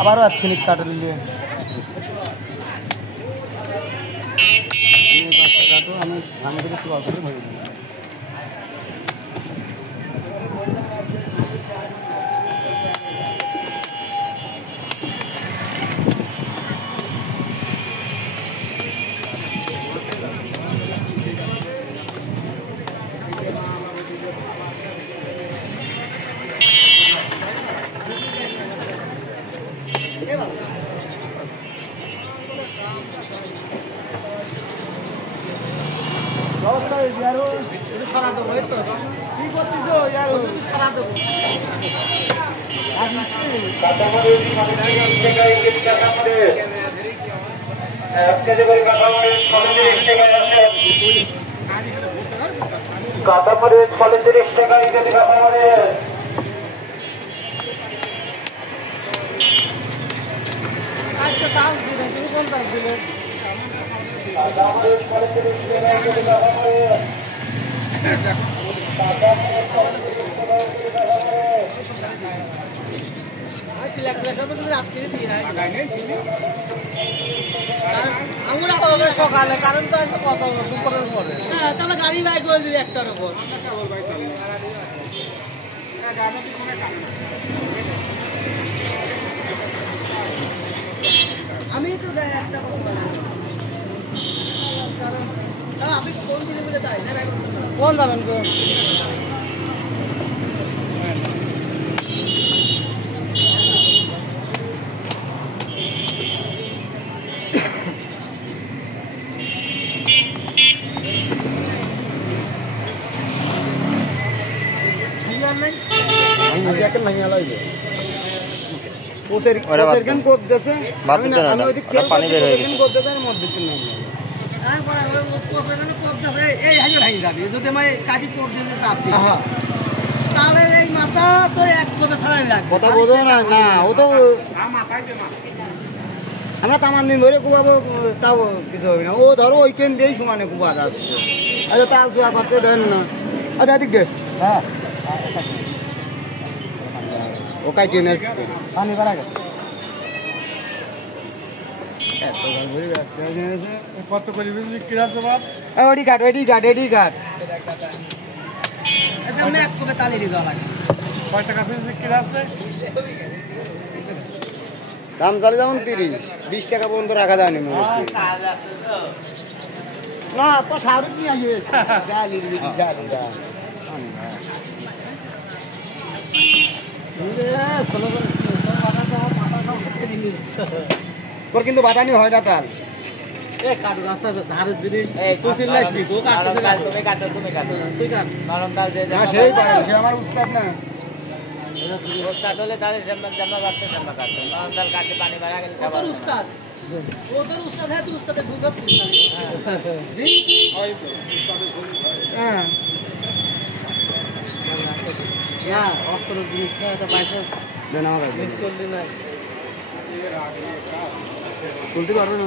আবার আজকে কাটা নিয়ে আমি আমাদের একটু অসুবিধা হয়ে যাবে। কাটামরিচ ৩৫ টাকা কেজি কাটামরিচ সকালে কারণ তো একটা কথা দুপুরের পরে হ্যাঁ তাহলে গাড়ি বাই করে দিলে একটার উপর আমি তো একটা আপনি কোন দিনে মিলে যাই কোন যাবেন কোন পানি বের হয়ে গেছে তাহলে এই মাথা তোর এক কথা ছাড়াই লাগবে কথা বোঝো না না ও তো আমরা তামান দিন ধরে কুবাবো তাও কিছু হবে না ও ধরো ওইখান দিয়েই সমানে কুবা যাচ্ছে আচ্ছা তাল চুয়া করতে দেন না আচ্ছা এদিক দে হ্যাঁ ও কাইটে নেছে পানি বাড়া গেছে কত করে বিক্রি আছে বাপ ওডি কাট আমি এক কবে তালি দিয়ে দেওয়া লাগে কয় টাকা পিস বিক্রি আছে দাম চলে যেমন 30-20 টাকা পর্যন্ত রাখা দেয়নি না তো শাহরুখ নিয়ে আসবে তোর কিন্তু বাদানি হয় না তার সেই সে আমার উস্তাদ না উস্তাদ হ্যাঁ তুই উস্তাদের ঢুকাত হ্যাঁ অস্ত্র জিনিসটা একটা পাইছে তুলতে পারবে না